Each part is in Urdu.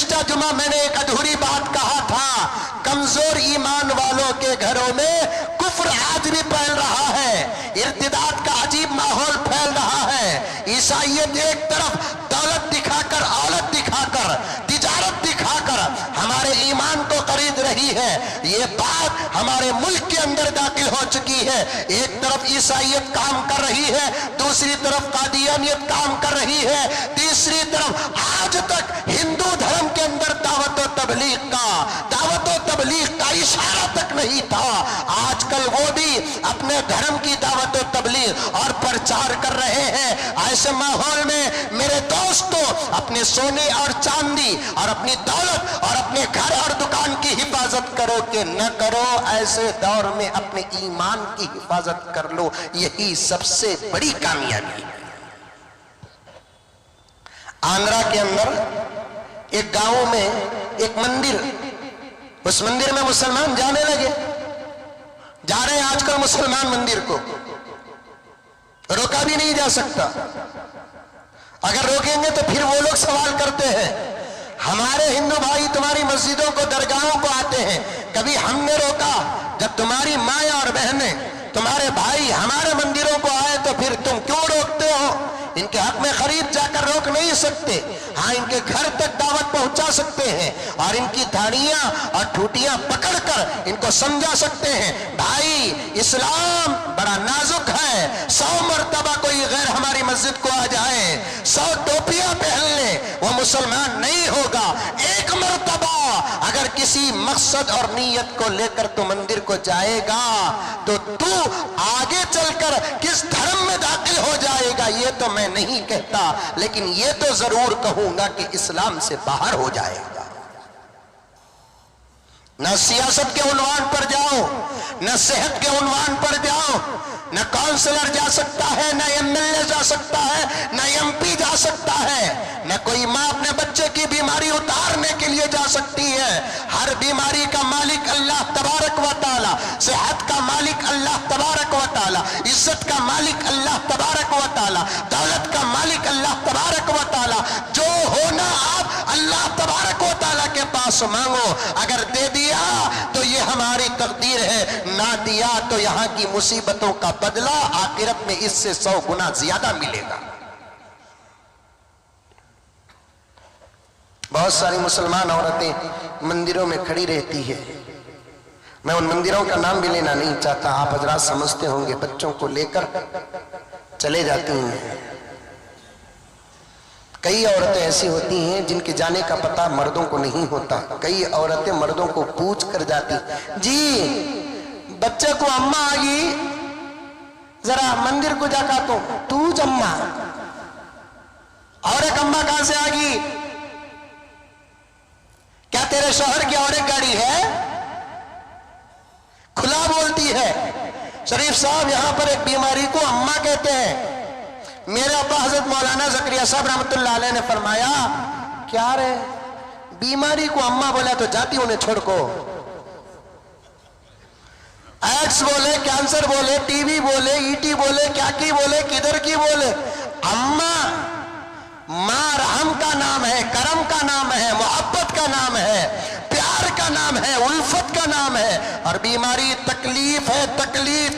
گزشتہ جمعہ میں نے ایک ادھوری بات کہا تھا، کمزور ایمان والوں کے گھروں میں کفر آج بھی پھیل رہا ہے، ارتداد کا عجیب ماحول پھیل رہا ہے۔ عیسائیت ایک طرف دولت دکھا کر، اولت دکھا کر، تجارت دکھا کر ہمارے ایمان کو خرید رہی ہے، یہ بات ہمارے ملک کے اندر داخل ہو چکی ہے۔ ایک طرف عیسائیت کام کر رہی ہے، دوسری طرف قادیانیت کام کر رہی ہے، تیسری طرف آج تک ہندو دھرم کے اندر دعوت و تبلیغ کا اشارہ تک نہیں تھا۔ آج کل وہ بھی اپنے دھرم کی دعوت و تبلیغ اور پرچار کر رہے ہیں۔ ایسے ماحول میں میرے دوستو، اپنے سونے اور چاندی اور اپنی دولت اور اپنے گھر اور دکان کی حفاظت کرو کہ نہ کرو، ایسے دور میں اپنے ایمان کی حفاظت کر لو، یہی سب سے بڑی کامیابی ہے۔ آندھرا کے اندر ایک گاؤں میں ایک مندر، اس مندر میں مسلمان جانے لگے، جا رہے ہیں آج کل مسلمان مندر کو، روکا بھی نہیں جا سکتا، اگر روکیں گے تو پھر وہ لوگ سوال کرتے ہیں ہمارے ہندو بھائی تمہاری مسجدوں کو، درگاہوں کو آتے ہیں، کبھی ہم نے روکا؟ جب تمہاری مائیں اور بہنیں، تمہارے بھائی ہمارے مندروں کو آئے تو پھر تم کیوں روکتے ہو؟ ان کے حق میں خرید جا کر روک نہیں سکتے، ہاں ان کے گھر تک دعوت پہنچا سکتے ہیں اور ان کی دھاڑیاں اور ٹھوٹیاں پکڑ کر ان کو سمجھا سکتے ہیں بھائی اسلام بڑا نازک ہے، 100 مرتبہ کوئی غیر ہماری مسجد کو آ جائے، 100 ٹوپیاں پہن لے، وہ مسلمان نہیں ہوگا۔ ایک مرتبہ اگر کسی مقصد اور نیت کو لے کر تو مندر کو جائے گا تو آگے چل کر کس دھرم میں داخل ہو جائے گا یہ تو میں نہیں کہتا، لیکن یہ تو ضرور کہوں گا کہ اسلام سے باہر ہو جائے گا۔ نہ سیاست کے عنوان پر جاؤ، نہ صحت کے عنوان پر جاؤ، نہ کونسلر جا سکتا ہے، نہ ایم ایل اے جا سکتا ہے، نہ ایم پی جا سکتا ہے، نہ کوئی ماں اپنے بچے کی بیماری اتارنے کے لیے جا سکتی ہے۔ ہر بیماری کا مالک اللہ تبارک و تعالی، صحت کا مالک اللہ تبارک و تعالی، عزت کا مالک اللہ تبارک و تعالی، دولت کا مالک اللہ تبارک و تعالی۔ جو ہونا آپ اللہ تبارک و تعالی کے پاس مانگو، اگر دے دیا تو یہ ہماری تقدیر ہے، نہ دیا تو یہاں کی مصیبتوں کا بدلہ آخرت میں اس سے 100 گنا زیادہ ملے گا۔ بہت ساری مسلمان عورتیں مندروں میں کھڑی رہتی ہے، میں ان مندروں کا نام بھی لینا نہیں چاہتا، آپ حضرات سمجھتے ہوں گے، بچوں کو لے کر چلے جاتی ہیں۔ کئی عورتیں ایسی ہوتی ہیں جن کے جانے کا پتہ مردوں کو نہیں ہوتا، کئی عورتیں مردوں کو پوچھ کر جاتی، جی بچے کو اماں آگی، ذرا مندر کو جا کر تو جمع، اور ایک اماں کہاں سے آگی؟ کیا تیرے شوہر کی اور ایک گاڑی ہے؟ کھلا بولتی ہے۔ شریف صاحب یہاں پر ایک بیماری کو اماں کہتے ہیں۔ میرے ابا حضرت مولانا زکریا صاحب رحمۃ اللہ علیہ نے فرمایا کیا رے بیماری کو اماں بولا تو جاتی انہیں چھوڑ کو، ایڈس بولے، کینسر بولے، ٹی وی بولے، ای ٹی بولے، کیا کی بولے، کدھر کی بولے، اماں ماں رحم کا نام ہے، کرم کا نام ہے، محبت کا نام ہے، پیار کا نام ہے، الفت کا نام ہے۔ اور بیماری تکلیف ہے، تکلیف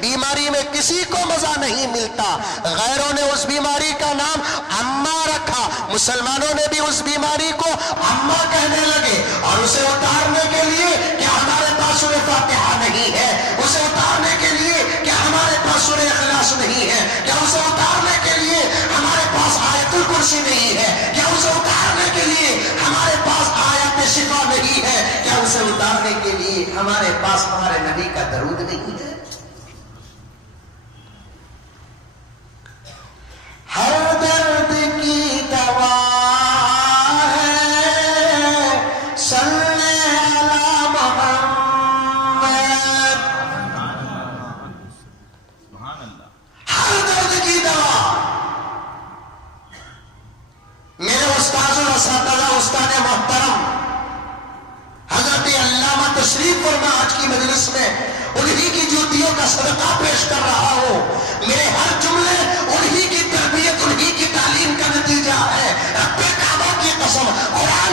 بیماری میں کسی کو مزہ نہیں ملتا۔ غیروں نے اس بیماری کا نام اماں رکھا، مسلمانوں نے بھی اس بیماری کو اماں کہنے لگے، اور اسے اتارنے کے لیے کیا ہمارے پاس سورہ فاتحہ نہیں ہے؟ اسے اتارنے کے لیے کیا ہمارے پاس سورہ اخلاص نہیں ہے؟ کیا اسے اتارنے کے لیے ہمارے پاس آیت الکرسی نہیں ہے؟ کیا اسے اتارنے کے لیے ہمارے پاس آیت شفا نہیں ہے؟ کیا اسے اتارنے کے لیے ہمارے پاس ہمارے نبی کا درود نہیں ہے؟ ہر درد کی دوا استاد محترم حضرت علامہ تشریف فرما آج کی مجلس میں انہی کی جوتیوں کا صدقہ پیش کر رہا ہوں۔ میرے ہر جملے انہی کی تربیت، انہی کی تعلیم کا نتیجہ ہے۔ رب کعبہ کی قسم، قرآن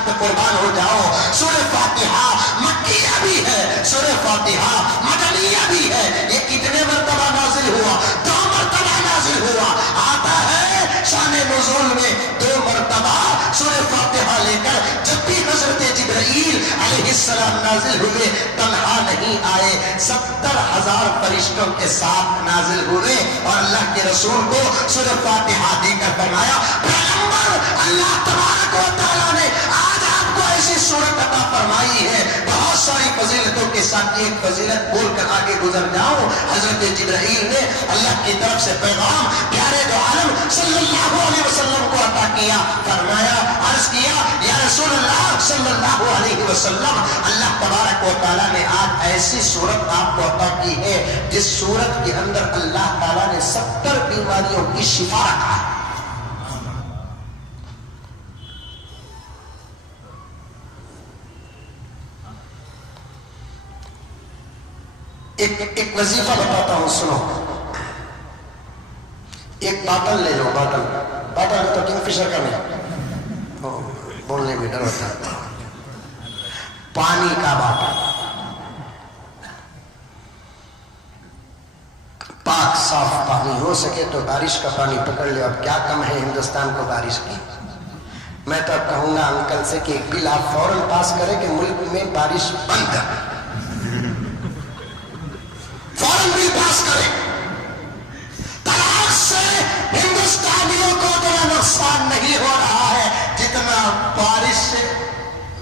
یاد پہ قربان ہو جاؤ. سورہ فاتحہ مکیہ بھی ہے, سورہ فاتحہ مدنیہ بھی ہے. یہ کتنے مرتبہ نازل ہوا؟ 2 مرتبہ نازل ہوا. آتا ہے شان نزول میں 2 مرتبہ سورہ فاتحہ لے کر. جب بھی حضرت جبرائیل علیہ السلام نازل ہوئے تنہا نہیں آئے, 70,000 فرشتوں کے ساتھ نازل ہوئے اور اللہ کے رسول کو سورہ فاتحہ دے کر فرمایا, پیغمبر اللہ تبارک و تعالیٰ نے آج آپ کو ایسی صورت عطا فرمائی ہے. بہت ساری فضیلتوں کے ساتھ ایک فضیلت بول کر آگے گزر جاؤں. حضرت جبرائیل نے اللہ کی طرف سے پیغام پیارے دو عالم صلی اللہ علیہ وسلم کو عطا کیا. فرمایا, عرض کیا, یا رسول اللہ صلی اللہ علیہ وسلم, اللہ تبارک و تعالیٰ نے آج ایسی صورت آپ کو عطا کی ہے جس صورت کے اندر اللہ تعالیٰ نے 70 بیماریوں کی شفا رکھا ہے. ایک وظیفہ بتاتا ہوں, سنو. ایک باٹل لے لو, باٹل تو کنگ فشر کا نہیں, بولنے میں ڈر ہوتا ہے. پانی کا باٹل, پاک صاف پانی, ہو سکے تو بارش کا پانی پکڑ لو. اب کیا کم ہے ہندوستان کو بارش کی. میں تو اب کہوں گا انکل سے کہ ایک بل آپ فوراً پاس کریں کہ ملک میں بارش بند کر, فوراً بل پاس کریں. طلاق سے ہندوستانیوں کو اتنا نقصان نہیں ہو رہا ہے جتنا بارش سے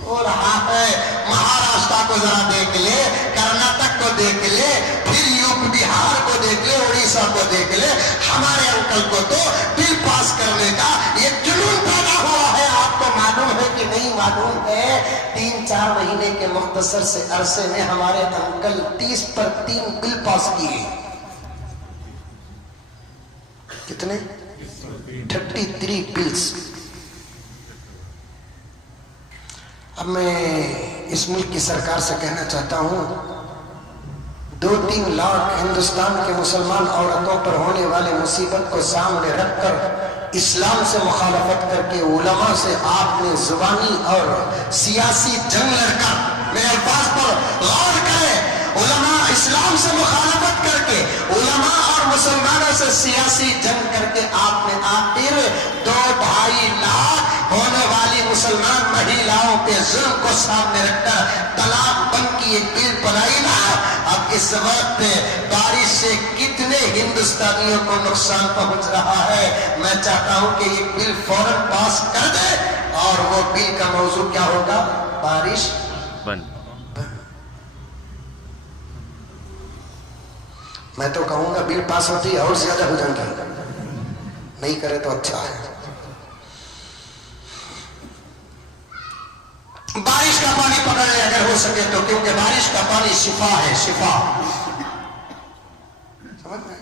ہو رہا ہے. مہاراشٹر کو ذرا دیکھ لے, کرناٹک کو دیکھ لے, پھر یوپی بہار کو دیکھ لے, اڑیسہ کو دیکھ لے. ہمارے انکل کو تو بل پاس کرنے کا ایک جنون پیدا ہوا ہے. آپ کو معلوم ہے کہ نہیں معلوم ہے؟ 3-4 مہینے کے مختصر سے عرصے میں ہمارے انکل 30 پر 3 بل پاس کیے. کتنے؟ 33 بلز. اب میں اس ملک کی سرکار سے کہنا چاہتا ہوں, 2-3 لاکھ ہندوستان کے مسلمان عورتوں پر ہونے والے مصیبت کو سامنے رکھ کر اسلام سے مخالفت کر کے علماء سے آپ نے زبانی اور سیاسی جنگ لڑ کر, میرے الفاظ پر غور کریں, علماء اسلام سے مخالفت کر کے, علماء اور مسلمانوں سے سیاسی جنگ کر کے آپ نے آخر 2-2.5 لاکھ ہونے والی مسلمان مہیلاؤں کے ظلم کو سامنے رکھ کر طلاق بند کی ایک بل بنائی نا. اب اس وقت بارش سے کتنے ہندوستانیوں کو نقصان پہنچ رہا ہے. میں چاہتا ہوں کہ یہ بل فوراً پاس کر دے, اور وہ بل کا موضوع کیا ہوگا؟ بارش بند. میں تو کہوں گا بل پاس ہوتی اور زیادہ ہو جائیں گے, نہیں کرے تو اچھا ہے. بارش کا پانی پکڑ لے اگر ہو سکے تو, کیونکہ بارش کا پانی شفا ہے, شفا. سمجھ میں؟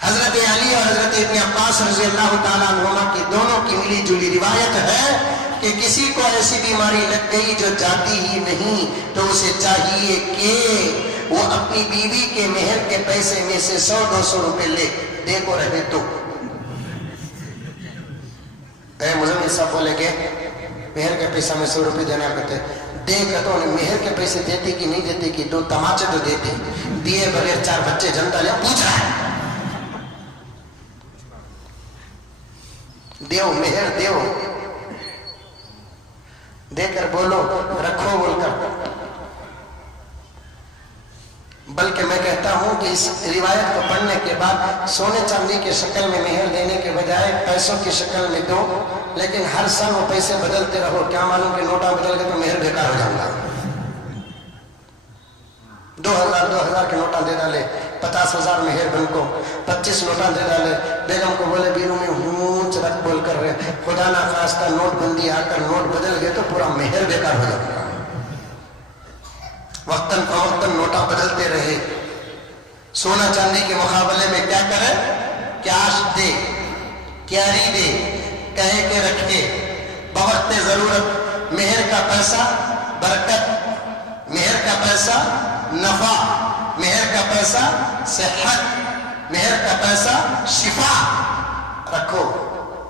حضرت علی اور حضرت ابن عباس رضی اللہ تعالیٰ عنہما کی دونوں کی ملی جلی روایت ہے کہ کسی کو ایسی بیماری لگ گئی جو جاتی ہی نہیں تو اسے چاہیے کہ وہ اپنی بیوی کے مہر کے پیسے میں سے 100-200 روپے لے دے کو رہے. تو اے مزمل صاحب بولے کہ مہر کے پیسہ میں 100 روپے دینا کرتے, دے کر تو انہیں مہر کے پیسے دیتی کہ نہیں دیتی کہ 2 تماچے تو دیتے, دیے بغیر 4 بچے جنتا لے پوچھ رہا ہے. دیو مہر دیو, دے کر بولو رکھو بول کر. بلکہ میں کہتا ہوں کہ اس روایت کو پڑھنے کے بعد سونے چاندی کی شکل میں مہر دینے کے بجائے پیسوں کی شکل میں دو, لیکن ہر سال وہ پیسے بدلتے رہو. کیا معلوم کہ نوٹا بدل گئے تو مہر بیکار ہو جائے گا. 2000 کے نوٹا دے ڈالے, 50,000 مہر بن کو 25 نوٹا دے ڈالے. بیگم کو بولے بیرو میں ہونچ رکھ بول کر رہے, خدا نہ خواستہ نوٹ بندی آ کر نوٹ بدل گئے تو پورا مہر بیکار ہو جائے گا. وقتاً فوقتاً نوٹا بدلتے رہے. سونا چاندی کے مقابلے میں کیا کرے؟ کیش دے, کیاری دے, کہے کے رکھے. بوقت ضرورت مہر کا پیسہ برکت, مہر کا پیسہ نفع, مہر کا پیسہ صحت, مہر کا پیسہ شفا رکھو.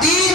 3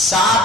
7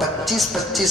25-25